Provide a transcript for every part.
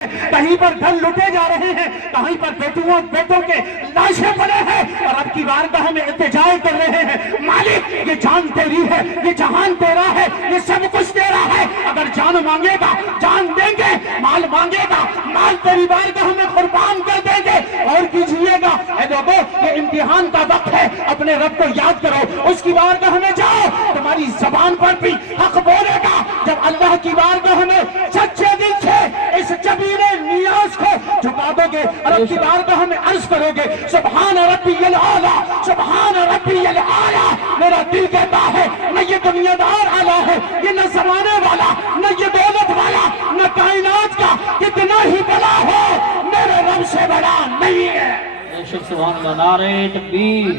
کہیں پر گھر لٹے جا رہے ہیں، کہیں پر بیٹوں کے لاشیں پڑے ہیں، اور اب کی بارگاہ میں التجا کر رہے ہیں، مالک یہ جان تیری ہے، یہ جہان تیرا ہے، یہ سب کچھ تیرا ہے، اگر جان مانگے گا جان دیں گے، مال مانگے گا مال تیری بارگاہ میں قربان کر دیں گے، اور کیجئے گا۔ اے لوگو یہ امتحان کا وقت ہے، اپنے رب کو یاد کرو، اس کی بارگاہ میں جاؤ، تمہاری زبان پر بھی حق بولے گا۔ جب اللہ کی بارگاہ میں سچے دل سے اس جبیرے نیاز کو جھکا دو گے، رب کی بارگاہ میں عرض کرو گے سبحان ربی الاعلیٰ، سبحان ربی الاعلیٰ، میرا دل کہتا ہے نہ یہ دنیا دار اعلیٰ ہے، یہ نہ زمانے والا، نہ یہ دولت والا، نہ کائنات کا کتنا ہی بڑا ہو، میرے رب سے بڑا نہیں ہے۔ سبحان اللہ، نعرہ تکبیر،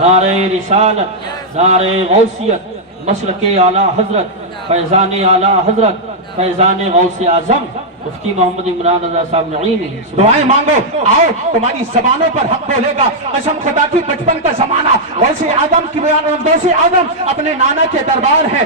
نعرہ رسالت، نعرہ غوثیت، مسلک اعلیٰ حضرت، فیضان اعلیٰ حضرت، فیضان غوث اعظم مفتی محمد عمران رضا صاحب نعیمی۔ دعائیں مانگو، آؤ تمہاری زبانوں پر حق بولے گا۔ قسم خدا کی بچپن کا زمانہ، غوث اعظم کی غوث اعظم اپنے نانا کے دربار ہے،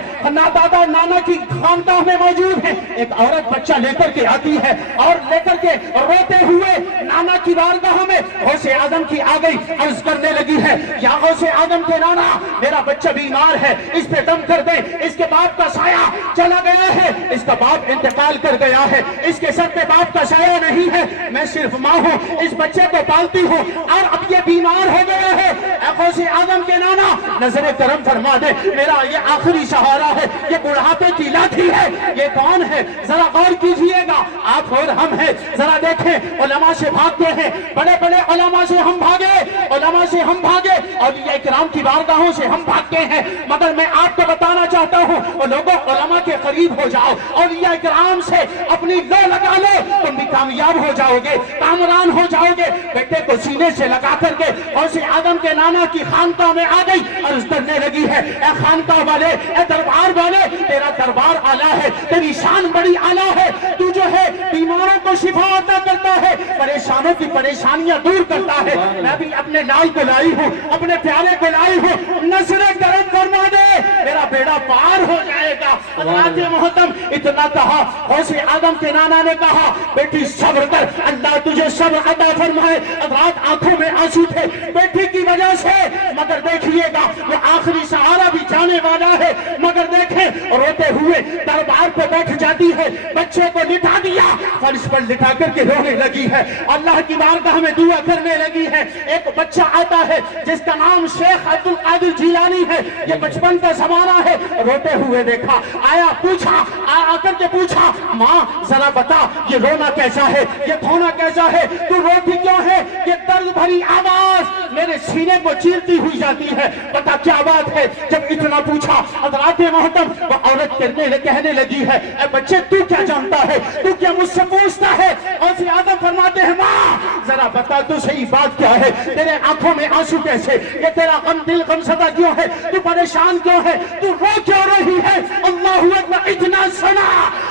دادا نانا کی خانقاہ میں موجود ہے، ایک عورت بچہ لے کر کے آتی ہے اور لے کر کے روتے ہوئے نانا کی بارگاہ میں غوث اعظم کی آ گئی، عرض کرنے لگی ہے یا غوث اعظم کے نانا میرا بچہ بیمار ہے، اس پہ دم کر دیں، اس کے باپ کا سایہ چلا گیا ہے، اس کا باپ انتقال کر گیا ہے، اس کے سر پہ باپ کا سایہ نہیں ہے، میں صرف ماں ہوں، اس بچے کو پالتی ہوں اور اب یہ بیمار ہو گیا ہے، اے غوث اعظم کے نانا نظر کرم فرما دے، میرا یہ آخری سہارا ہے، یہ بڑھاپے کی لاٹھی ہے، یہ کون ہے ذرا غور کیجئے گا، آپ اور ہم ہیں، ذرا دیکھیں علماء سے بھاگتے ہیں، بڑے بڑے علماء سے ہم بھاگے، علماء سے ہم بھاگے، اولیاء کرام کی بارگاہوں سے ہم بھاگتے ہیں، مگر میں آپ کو بتانا چاہتا ہوں لوگوں علماء کے قریب ہو جاؤ، اولیاء کرام سے اپنی لو لگا لو، تم بھی کامیاب ہو جاؤ گے، کامران ہو جاؤ گے۔ بیٹے کو سینے سے لگا کر کے غوث اعظم کے نانا کی خانقاہ میں آ گئی، عرض کرنے لگی ہے اے خانقاہ والے، اے دربار والے، تیرا دربار اعلیٰ ہے، تیری شان بڑی اعلیٰ ہے، تو جو ہے بیماروں کو شفا عطا کرتا ہے، پریشانوں کی پریشانیاں دور کرتا ہے، میں بھی اپنے لال کو لائی ہوں، اپنے پیارے کو لائی ہوں، نظر کرم فرما دے، میرا بیڑا پار ہو جائے گا۔ حضرات محترم اتنا کہا، غوث اعظم کے نانا نے کہا بیٹی صبر کر، اللہ تجھے صبر عطا فرمائے۔ حضرات آنکھوں میں آنسو تھے بیٹی کی وجہ سے، مگر دیکھیے گا وہ آخری سہارا بھی جانے والا ہے، مگر دیکھیں روتے ہوئے دربار پہ بیٹھ جاتی ہے، بچے کو لٹا دیا، فرش پر لٹا کر کے رونے لگی ہے، اللہ کی بارگاہ میں دعا کرنے لگی ہے۔ ایک بچہ آتا ہے جس کا نام شیخ عبد القادر جیلانی ہے، یہ بچپن کا زمانہ ہے، روتے ہوئے دیکھا، آیا پوچھا، آ کر کے پوچھا ماں ذرا بتا یہ رونا کیسا ہے، یہ کھونا کیسا ہے، تو روتی کیوں ہے؟ یہ درد بھری آواز میرے سینے کو چیرتی ہوئی جاتی ہے، بتا کیا بات ہے؟ جب اتنا پوچھا حضرات محترم وہ عورت کہنے لگی ہے اے بچے تو کیا جانتا ہے، تو کیا مجھ سے پوچھتا ہے؟ غوث اعظم فرماتے ہیں ماں ذرا بتا تو صحیح بات کیا ہے، تیرے آنکھوں میں آنسو کیسے، یہ تیرا دل غم زدہ کیوں ہے، تو پریشان کیوں ہے، تو رو کیوں رہی ہے؟ اللہ اکبر اتنا سنا،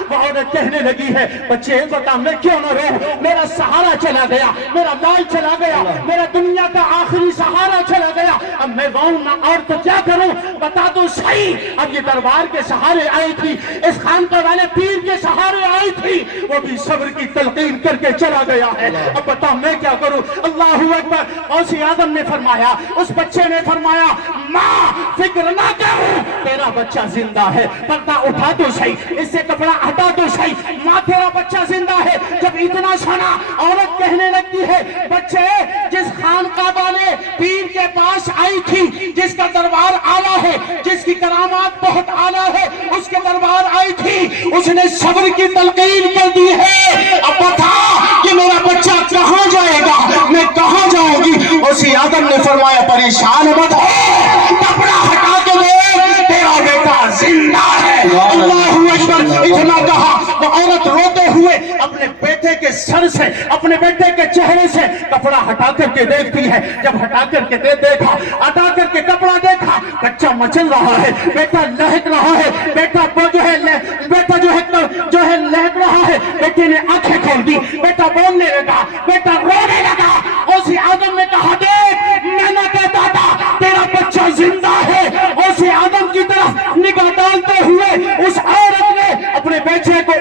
وہ عورت کہنے لگی ہے بچے بتا میں کیوں نہ رو، میرا سہارا چلا گیا، میرا مال چلا گیا، میرا دنیا کا آخری سہارا چلا گیا، اب میں روؤں نہ اور تو کیا کروں، بتا تو صحیح۔ اب یہ دربار کے سہارے آئی تھی، اس خانقاہ والے پیر کے سہارے آئی تھی، وہ بھی صبر کی تلقین کر کے چلا گیا ہے، اب بتا میں کیا کروں؟ اللہ اکبر۔ غوث اعظم نے فرمایا، اس بچے نے فرمایا ماں فکر نہ کرو، تیرا بچہ زندہ ہے، پردہ اٹھا تو صحیح، اس سے کپڑا ہٹا تو صحیح، ماں تیرا بچہ زندہ ہے۔ جب اتنا سنا عورت کہنے لگتی ہے بچے جس خانقاہ والے پیر کے پاس آئی تھی، جس کا دربار اعلیٰ ہے، جس کی کرامات بہت اعلیٰ ہے، اس کے دربار آئی تھی، اس نے صبر کی تلقین کر دی ہے، اب بتا کہ میرا بچہ کہاں جائے گا، میں کہاں جاؤں گی؟ غوث اعظم نے فرمایا پریشان مت ہو، کپڑا ہٹا کے دے، تیرا بیٹا زندہ ہے۔ اللہ اکبر۔ اتنا کہا وہ عورت روتے ہوئے اپنے بیٹے کے سر سے، اپنے بیٹے کے چہرے سے کپڑا ہٹا کر کے دیکھتی ہے، جب ہٹا کر کے دیکھا، ہٹا کر کے کپڑا دیکھا، بچہ مچل رہا ہے، بیٹا لہک رہا ہے، بیٹا جو ہے لہک رہا ہے، بیٹے نے آنکھیں کھول دی، بیٹا بولنے لگا، بیٹا رونے لگا۔ غوث اعظم نے کہا دیکھ میں نہ کہتا تھا تیرا بچہ زندہ ہے۔ غوث اعظم کی طرف نگاہ ڈالتے ہوئے اس عورت نے اپنے بیٹے کو